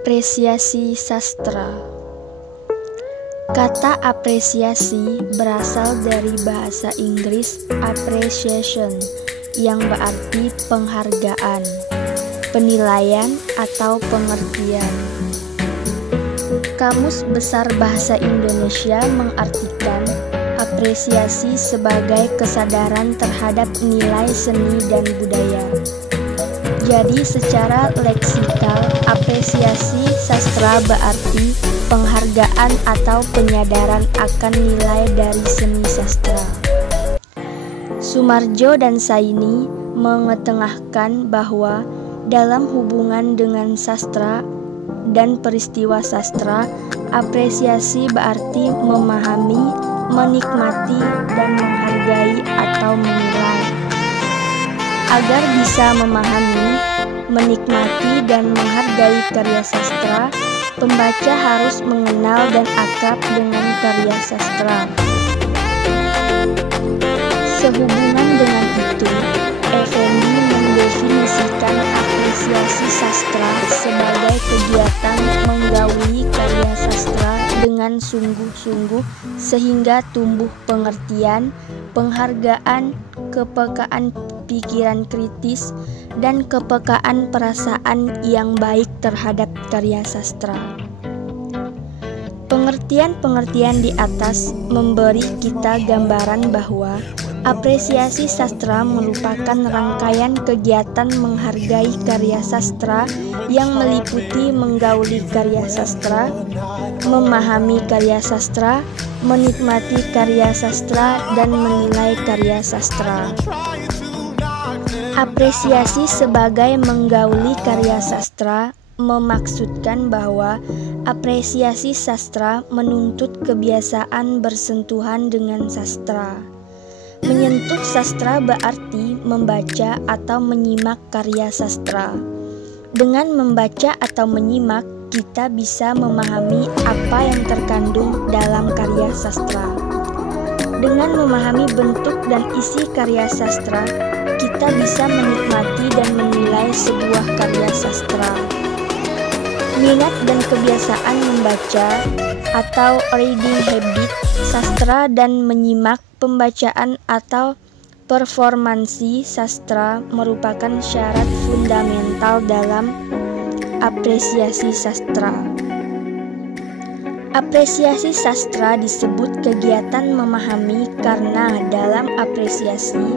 Apresiasi sastra. Kata apresiasi berasal dari bahasa Inggris appreciation yang berarti penghargaan, penilaian atau pengertian. Kamus Besar Bahasa Indonesia mengartikan apresiasi sebagai kesadaran terhadap nilai seni dan budaya. Jadi secara leksikal, apresiasi sastra berarti penghargaan atau penyadaran akan nilai dari seni sastra. Sumarjo dan Saini mengetengahkan bahwa dalam hubungan dengan sastra dan peristiwa sastra, apresiasi berarti memahami, menikmati, dan menghargai atau menilai. Agar bisa memahami, menikmati, dan menghargai karya sastra, pembaca harus mengenal dan akrab dengan karya sastra. Sehubungan dengan itu, Effendi mendefinisikan apresiasi sastra sebagai kegiatan menggauli karya sastra dengan sungguh-sungguh sehingga tumbuh pengertian, penghargaan, kepekaan pikiran kritis, dan kepekaan perasaan yang baik terhadap karya sastra. Pengertian-pengertian di atas memberi kita gambaran bahwa apresiasi sastra merupakan rangkaian kegiatan menghargai karya sastra yang meliputi menggauli karya sastra, memahami karya sastra, menikmati karya sastra, dan menilai karya sastra. Apresiasi sebagai menggauli karya sastra memaksudkan bahwa apresiasi sastra menuntut kebiasaan bersentuhan dengan sastra. Menyentuh sastra berarti membaca atau menyimak karya sastra. Dengan membaca atau menyimak, kita bisa memahami apa yang terkandung dalam karya sastra. Dengan memahami bentuk dan isi karya sastra, kita bisa menikmati dan menilai sebuah karya sastra. Minat dan kebiasaan membaca atau reading habit sastra dan menyimak pembacaan atau performansi sastra merupakan syarat fundamental dalam apresiasi sastra. Apresiasi sastra disebut kegiatan memahami karena dalam apresiasi,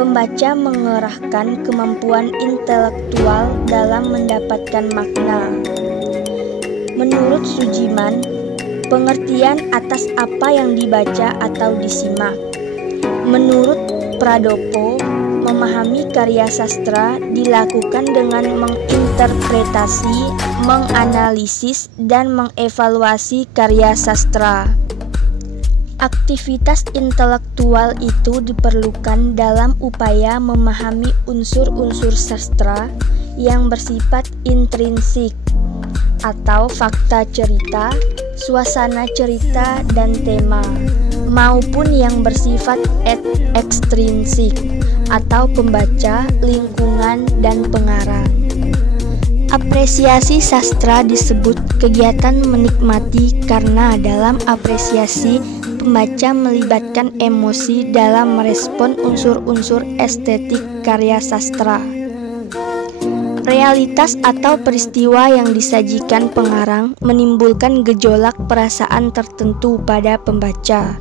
pembaca mengerahkan kemampuan intelektual dalam mendapatkan makna. Menurut Sujiman, pengertian atas apa yang dibaca atau disimak. Menurut Pradopo, memahami karya sastra dilakukan dengan menginterpretasi, menganalisis, dan mengevaluasi karya sastra. Aktivitas intelektual itu diperlukan dalam upaya memahami unsur-unsur sastra yang bersifat intrinsik atau fakta cerita, suasana cerita, dan tema, maupun yang bersifat ekstrinsik atau pembaca, lingkungan, dan pengarang. Apresiasi sastra disebut kegiatan menikmati karena dalam apresiasi pembaca melibatkan emosi dalam merespon unsur-unsur estetik karya sastra. Realitas atau peristiwa yang disajikan pengarang menimbulkan gejolak perasaan tertentu pada pembaca.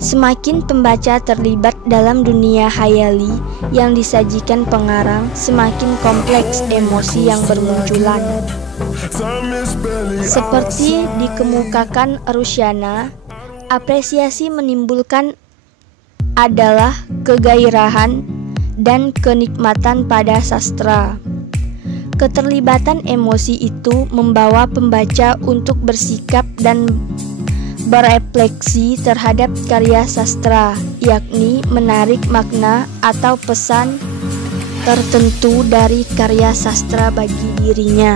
Semakin pembaca terlibat dalam dunia khayali yang disajikan pengarang, semakin kompleks emosi yang bermunculan. Seperti dikemukakan Rusyana, apresiasi menimbulkan adalah kegairahan dan kenikmatan pada sastra. Keterlibatan emosi itu membawa pembaca untuk bersikap dan berefleksi terhadap karya sastra, yakni menarik makna atau pesan tertentu dari karya sastra bagi dirinya.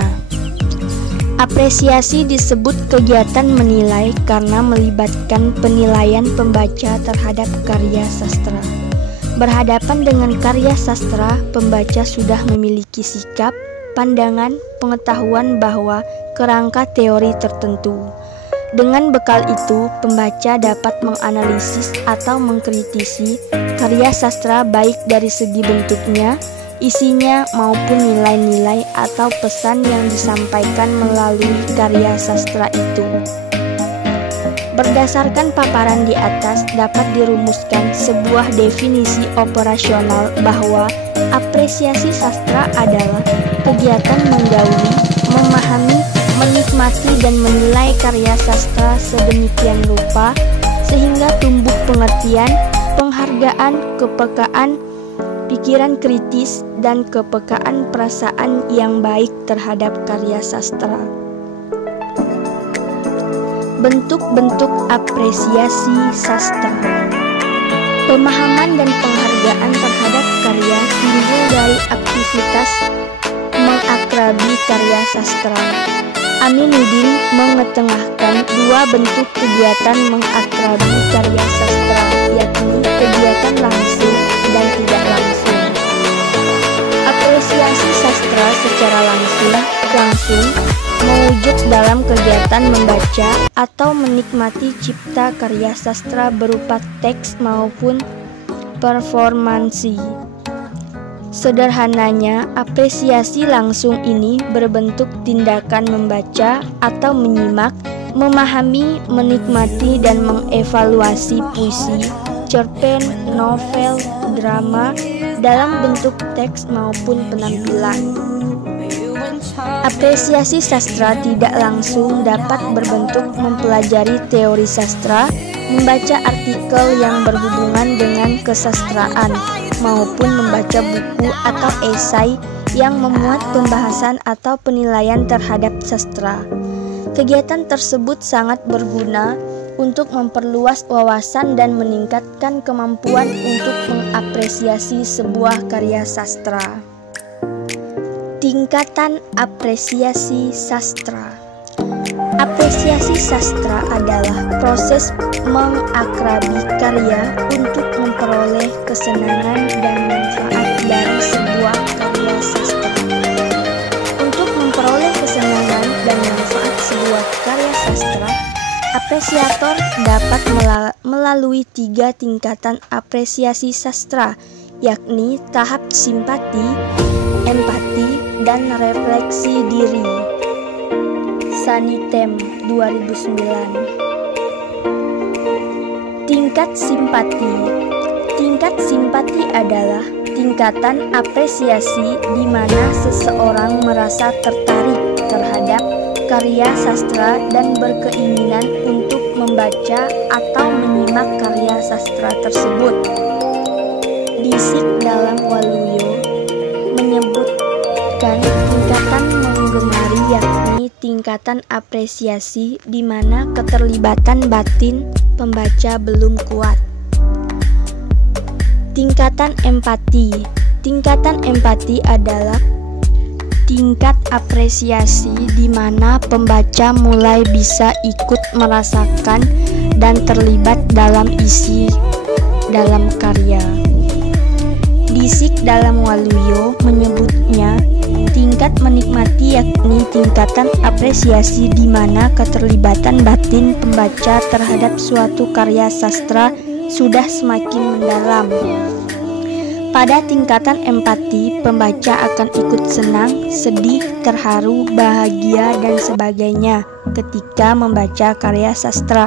Apresiasi disebut kegiatan menilai karena melibatkan penilaian pembaca terhadap karya sastra. Berhadapan dengan karya sastra, pembaca sudah memiliki sikap, pandangan, pengetahuan bahwa kerangka teori tertentu. Dengan bekal itu, pembaca dapat menganalisis atau mengkritisi karya sastra baik dari segi bentuknya, isinya maupun nilai-nilai atau pesan yang disampaikan melalui karya sastra itu. Berdasarkan paparan di atas, dapat dirumuskan sebuah definisi operasional bahwa apresiasi sastra adalah kegiatan menggauli, memahami, menikmati, dan menilai karya sastra sedemikian rupa sehingga tumbuh pengertian, penghargaan, kepekaan, pikiran kritis, dan kepekaan perasaan yang baik terhadap karya sastra. Bentuk-bentuk apresiasi sastra. Pemahaman dan penghargaan terhadap karya timbul dari aktivitas mengakrabi karya sastra. Aminuddin mengetengahkan dua bentuk kegiatan mengakrabi karya sastra, yakni kegiatan langsung dan tidak langsung. Apresiasi sastra secara langsung mewujud dalam kegiatan membaca atau menikmati cipta karya sastra berupa teks maupun performansi. Sederhananya, apresiasi langsung ini berbentuk tindakan membaca atau menyimak, memahami, menikmati, dan mengevaluasi puisi, cerpen, novel, drama dalam bentuk teks maupun penampilan. Apresiasi sastra tidak langsung dapat berbentuk mempelajari teori sastra, membaca artikel yang berhubungan dengan kesastraan, maupun membaca buku atau esai yang memuat pembahasan atau penilaian terhadap sastra. Kegiatan tersebut sangat berguna untuk memperluas wawasan dan meningkatkan kemampuan untuk mengapresiasi sebuah karya sastra. Tingkatan apresiasi sastra. Apresiasi sastra adalah proses mengakrabi karya untuk memperoleh kesenangan dan manfaat dari sebuah karya sastra. Untuk memperoleh kesenangan dan manfaat sebuah karya sastra, apresiator dapat melalui 3 tingkatan apresiasi sastra, yakni tahap simpati, empati, dan refleksi diri. Sanitem 2009. Tingkat simpati. Tingkat simpati adalah tingkatan apresiasi di mana seseorang merasa tertarik terhadap karya sastra dan berkeinginan untuk membaca atau menyimak karya sastra tersebut. Disik dalam Waluyo menyebutkan tingkatan menggemari yakni tingkatan apresiasi di mana keterlibatan batin pembaca belum kuat. Tingkatan empati. Tingkatan empati adalah tingkat apresiasi di mana pembaca mulai bisa ikut merasakan dan terlibat dalam isi dalam karya. Disik dalam Waluyo menyebutnya tingkat menikmati yakni tingkatan apresiasi di mana keterlibatan batin pembaca terhadap suatu karya sastra sudah semakin mendalam. Pada tingkatan empati, pembaca akan ikut senang, sedih, terharu, bahagia, dan sebagainya ketika membaca karya sastra.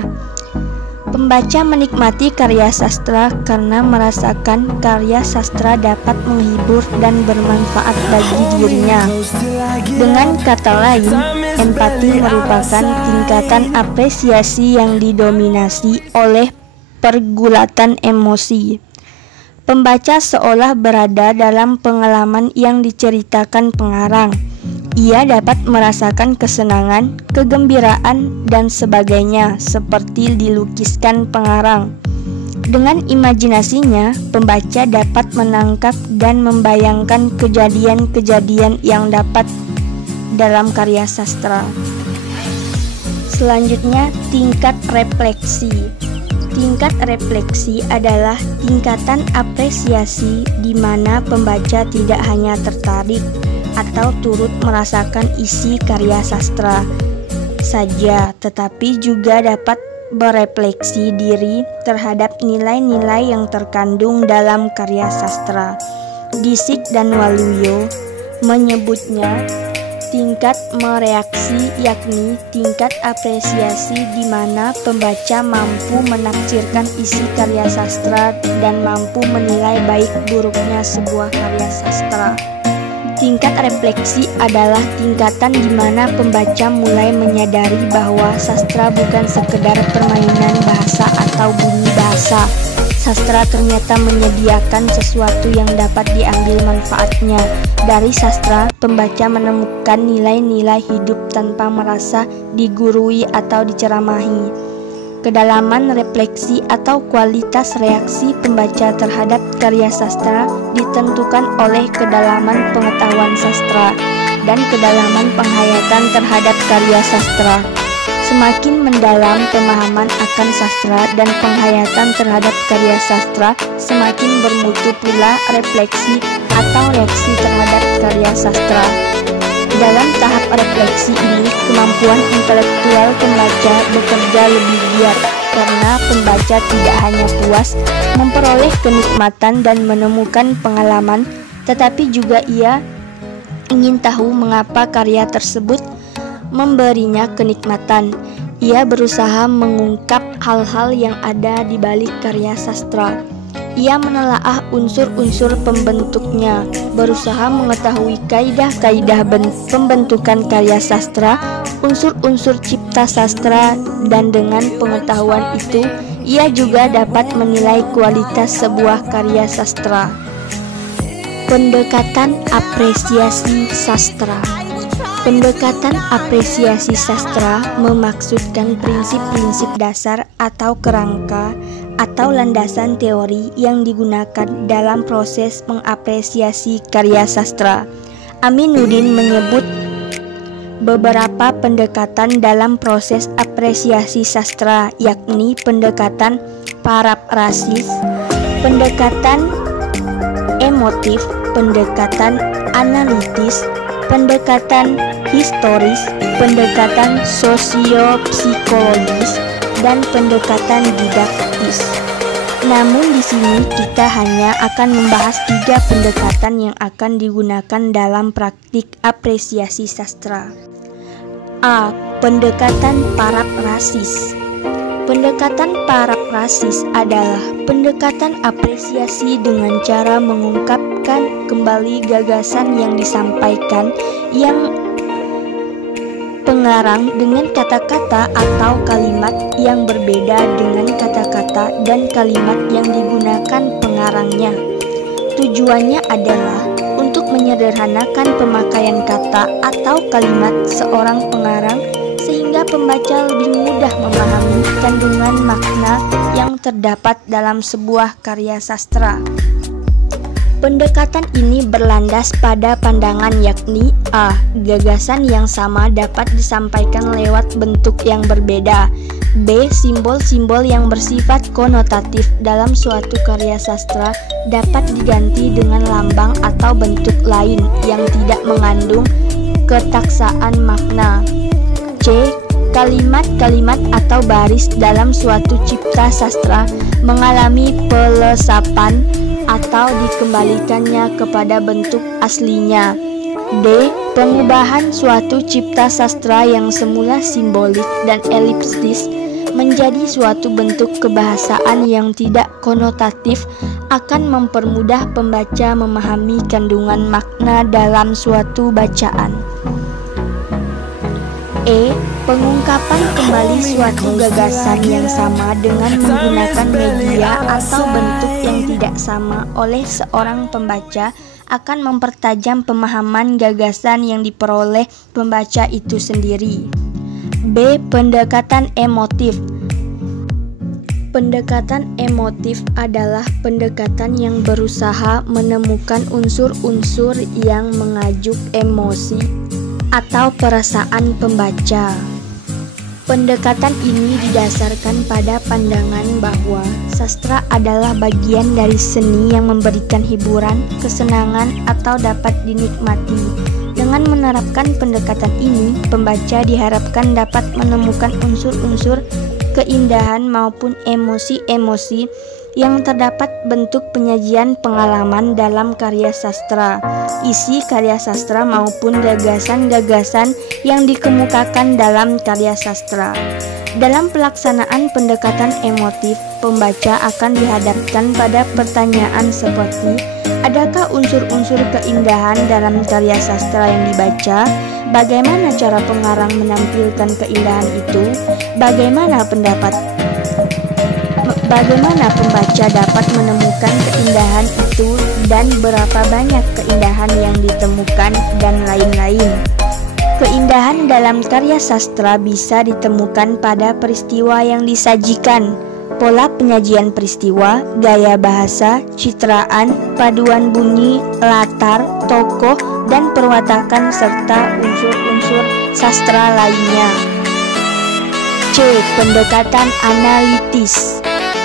Pembaca menikmati karya sastra karena merasakan karya sastra dapat menghibur dan bermanfaat bagi dirinya. Dengan kata lain, empati merupakan tingkatan apresiasi yang didominasi oleh pergulatan emosi. Pembaca seolah berada dalam pengalaman yang diceritakan pengarang. Ia dapat merasakan kesenangan, kegembiraan, dan sebagainya seperti dilukiskan pengarang. Dengan imajinasinya, pembaca dapat menangkap dan membayangkan kejadian-kejadian yang dapat dalam karya sastra. Selanjutnya, tingkat refleksi. Tingkat refleksi adalah tingkatan apresiasi di mana pembaca tidak hanya tertarik, atau turut merasakan isi karya sastra saja, tetapi juga dapat berefleksi diri terhadap nilai-nilai yang terkandung dalam karya sastra. Gisik dan Waluyo menyebutnya tingkat mereaksi, yakni tingkat apresiasi di mana pembaca mampu menafsirkan isi karya sastra dan mampu menilai baik buruknya sebuah karya sastra. Tingkat refleksi adalah tingkatan di mana pembaca mulai menyadari bahwa sastra bukan sekedar permainan bahasa atau bunyi bahasa. Sastra ternyata menyediakan sesuatu yang dapat diambil manfaatnya. Dari sastra, pembaca menemukan nilai-nilai hidup tanpa merasa digurui atau diceramahi. Kedalaman refleksi atau kualitas reaksi pembaca terhadap karya sastra ditentukan oleh kedalaman pengetahuan sastra dan kedalaman penghayatan terhadap karya sastra. Semakin mendalam pemahaman akan sastra dan penghayatan terhadap karya sastra, semakin bermutu pula refleksi atau reaksi terhadap karya sastra. Dalam tahap refleksi ini, kemampuan intelektual pembaca bekerja lebih giat karena pembaca tidak hanya puas memperoleh kenikmatan dan menemukan pengalaman, tetapi juga ia ingin tahu mengapa karya tersebut memberinya kenikmatan. Ia berusaha mengungkap hal-hal yang ada di balik karya sastra. Ia menelaah unsur-unsur pembentuknya, berusaha mengetahui kaidah-kaidah pembentukan karya sastra, unsur-unsur cipta sastra, dan dengan pengetahuan itu, ia juga dapat menilai kualitas sebuah karya sastra. Pendekatan apresiasi sastra. Pendekatan apresiasi sastra memaksudkan prinsip-prinsip dasar atau kerangka atau landasan teori yang digunakan dalam proses mengapresiasi karya sastra. Aminuddin menyebut beberapa pendekatan dalam proses apresiasi sastra, yakni pendekatan paraphrasis, pendekatan emotif, pendekatan analitis, pendekatan historis, pendekatan sosiopsikologis, dan pendekatan didaktis. Namun di sini kita hanya akan membahas 3 pendekatan yang akan digunakan dalam praktik apresiasi sastra. A. Pendekatan paraphrasis. Pendekatan paraphrasis adalah pendekatan apresiasi dengan cara mengungkapkan kembali gagasan yang disampaikan yang pengarang dengan kata-kata atau kalimat yang berbeda dengan kata-kata dan kalimat yang digunakan pengarangnya. Tujuannya adalah untuk menyederhanakan pemakaian kata atau kalimat seorang pengarang sehingga pembaca lebih mudah memahami kandungan makna yang terdapat dalam sebuah karya sastra. Pendekatan ini berlandas pada pandangan yakni A. Gagasan yang sama dapat disampaikan lewat bentuk yang berbeda. B. Simbol-simbol yang bersifat konotatif dalam suatu karya sastra dapat diganti dengan lambang atau bentuk lain yang tidak mengandung ketaksaan makna. C. Kalimat-kalimat atau baris dalam suatu cipta sastra mengalami pelesapan atau dikembalikannya kepada bentuk aslinya. D. Pengubahan suatu cipta sastra yang semula simbolik dan elipsis menjadi suatu bentuk kebahasaan yang tidak konotatif akan mempermudah pembaca memahami kandungan makna dalam suatu bacaan. E. Pengungkapan kembali suatu gagasan yang sama dengan menggunakan media atau bentuk yang tidak sama oleh seorang pembaca akan mempertajam pemahaman gagasan yang diperoleh pembaca itu sendiri. B. Pendekatan emotif. Pendekatan emotif adalah pendekatan yang berusaha menemukan unsur-unsur yang mengajuk emosi atau perasaan pembaca. Pendekatan ini didasarkan pada pandangan bahwa sastra adalah bagian dari seni yang memberikan hiburan, kesenangan, atau dapat dinikmati. Dengan menerapkan pendekatan ini, pembaca diharapkan dapat menemukan unsur-unsur keindahan maupun emosi-emosi yang terdapat bentuk penyajian pengalaman dalam karya sastra, isi karya sastra maupun gagasan-gagasan yang dikemukakan dalam karya sastra. Dalam pelaksanaan pendekatan emotif, pembaca akan dihadapkan pada pertanyaan seperti, adakah unsur-unsur keindahan dalam karya sastra yang dibaca? Bagaimana cara pengarang menampilkan keindahan itu? Bagaimana pembaca dapat menemukan keindahan itu dan berapa banyak keindahan yang ditemukan dan lain-lain. Keindahan dalam karya sastra bisa ditemukan pada peristiwa yang disajikan, pola penyajian peristiwa, gaya bahasa, citraan, paduan bunyi, latar, tokoh, dan perwatakan serta unsur-unsur sastra lainnya. C. Pendekatan analitis.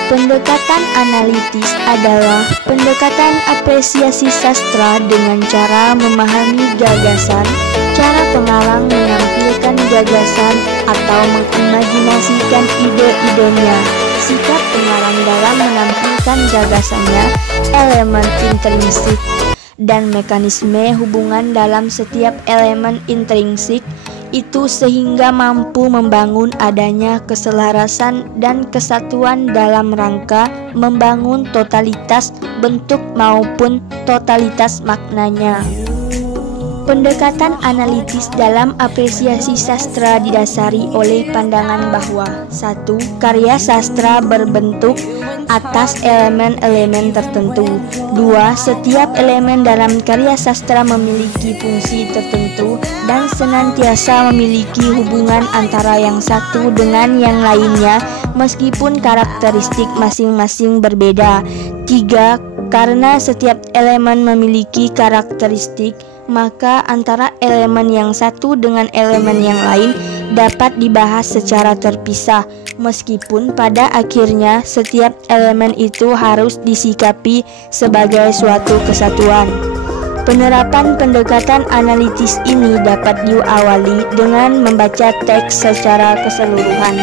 Pendekatan analitis adalah pendekatan apresiasi sastra dengan cara memahami gagasan, cara pengarang menampilkan gagasan atau mengimajinasikan ide-idenya, sikap pengarang dalam menampilkan gagasannya, elemen intrinsik, dan mekanisme hubungan dalam setiap elemen intrinsik itu sehingga mampu membangun adanya keselarasan dan kesatuan dalam rangka membangun totalitas bentuk maupun totalitas maknanya. Pendekatan analitis dalam apresiasi sastra didasari oleh pandangan bahwa 1. Karya sastra berbentuk atas elemen-elemen tertentu. 2. Setiap elemen dalam karya sastra memiliki fungsi tertentu dan senantiasa memiliki hubungan antara yang satu dengan yang lainnya meskipun karakteristik masing-masing berbeda. 3. Karena setiap elemen memiliki karakteristik, maka antara elemen yang satu dengan elemen yang lain dapat dibahas secara terpisah, meskipun pada akhirnya setiap elemen itu harus disikapi sebagai suatu kesatuan. Penerapan pendekatan analitis ini dapat diawali dengan membaca teks secara keseluruhan.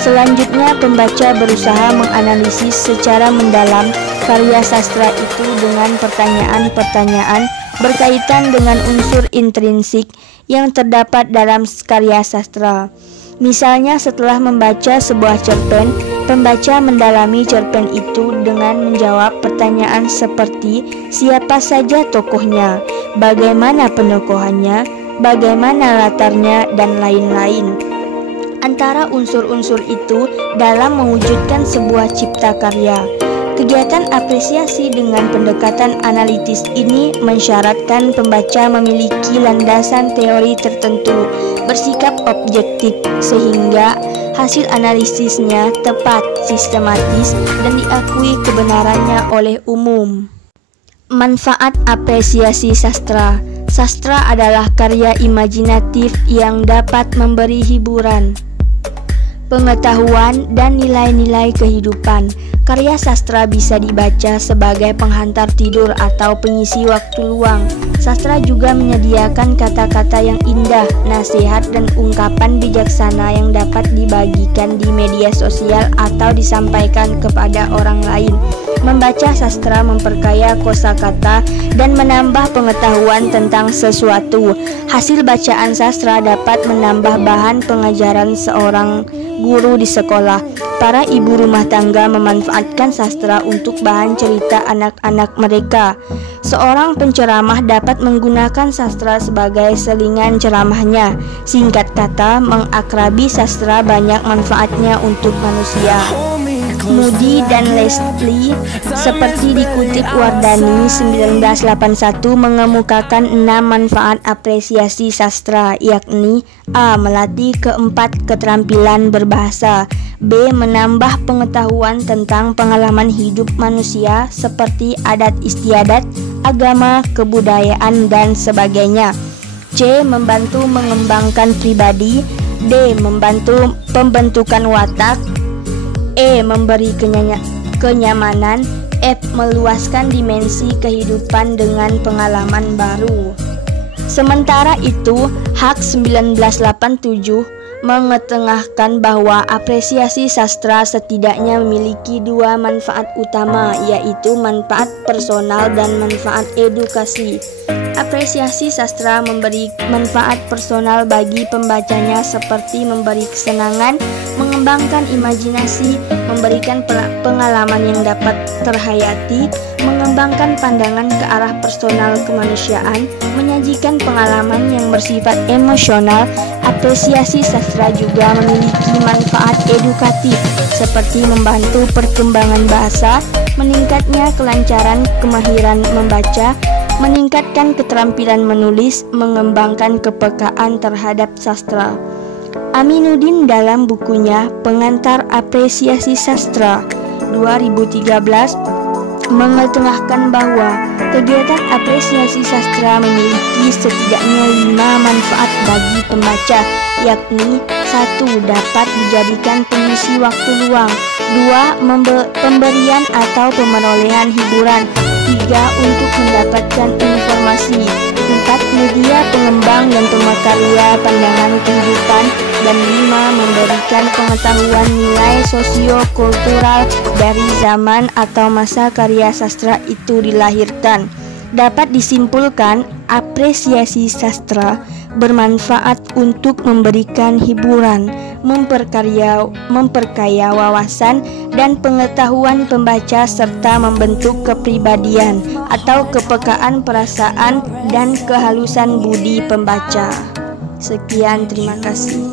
Selanjutnya, pembaca berusaha menganalisis secara mendalam karya sastra itu dengan pertanyaan-pertanyaan berkaitan dengan unsur intrinsik yang terdapat dalam karya sastra. Misalnya, setelah membaca sebuah cerpen, pembaca mendalami cerpen itu dengan menjawab pertanyaan seperti siapa saja tokohnya, bagaimana penokohannya, bagaimana latarnya, dan lain-lain. Antara unsur-unsur itu dalam mewujudkan sebuah cipta karya. Kegiatan apresiasi dengan pendekatan analitis ini mensyaratkan pembaca memiliki landasan teori tertentu, bersikap objektif, sehingga hasil analisisnya tepat, sistematis, dan diakui kebenarannya oleh umum. Manfaat apresiasi sastra. Sastra adalah karya imajinatif yang dapat memberi hiburan, pengetahuan, dan nilai-nilai kehidupan. Karya sastra bisa dibaca sebagai penghantar tidur atau pengisi waktu luang. Sastra juga menyediakan kata-kata yang indah, nasihat, dan ungkapan bijaksana yang dapat dibagikan di media sosial atau disampaikan kepada orang lain. Membaca sastra memperkaya kosakata dan menambah pengetahuan tentang sesuatu. Hasil bacaan sastra dapat menambah bahan pengajaran seorang guru di sekolah. Para ibu rumah tangga memanfaatkan sastra untuk bahan cerita anak-anak mereka. Seorang penceramah dapat menggunakan sastra sebagai selingan ceramahnya. Singkat kata, mengakrabi sastra banyak manfaatnya untuk manusia. Moody dan Leslie, seperti dikutip Wardani 1981, mengemukakan 6 manfaat apresiasi sastra, yakni A. Melatih keempat keterampilan berbahasa, B. Menambah pengetahuan tentang pengalaman hidup manusia seperti adat istiadat, agama, kebudayaan, dan sebagainya, C. Membantu mengembangkan pribadi, D. Membantu pembentukan watak, E. Memberi kenyamanan, F. Meluaskan dimensi kehidupan dengan pengalaman baru. Sementara itu, Hak 1987 mengetengahkan bahwa apresiasi sastra setidaknya memiliki dua manfaat utama, yaitu manfaat personal dan manfaat edukasi. Apresiasi sastra memberi manfaat personal bagi pembacanya seperti memberi kesenangan, mengembangkan imajinasi, memberikan pengalaman yang dapat terhayati, mengembangkan pandangan ke arah personal kemanusiaan, menyajikan pengalaman yang bersifat emosional. Apresiasi sastra juga memiliki manfaat edukatif seperti membantu perkembangan bahasa, meningkatnya kelancaran kemahiran membaca, meningkatkan keterampilan menulis, mengembangkan kepekaan terhadap sastra. Aminuddin dalam bukunya Pengantar Apresiasi Sastra 2013 mengetengahkan bahwa kegiatan apresiasi sastra memiliki setidaknya 5 manfaat bagi pembaca, yakni 1. Dapat dijadikan pengisi waktu luang, 2. Pemberian atau pemerolehan hiburan, 3. Untuk mendapatkan informasi, 4. Media pengembang dan pemakarya pandangan kehidupan, dan 5. Memberikan pengetahuan nilai sosio-kultural dari zaman atau masa karya sastra itu dilahirkan. Dapat disimpulkan, apresiasi sastra bermanfaat untuk memberikan hiburan, memperkaya wawasan dan pengetahuan pembaca, serta membentuk kepribadian atau kepekaan perasaan dan kehalusan budi pembaca. Sekian, terima kasih.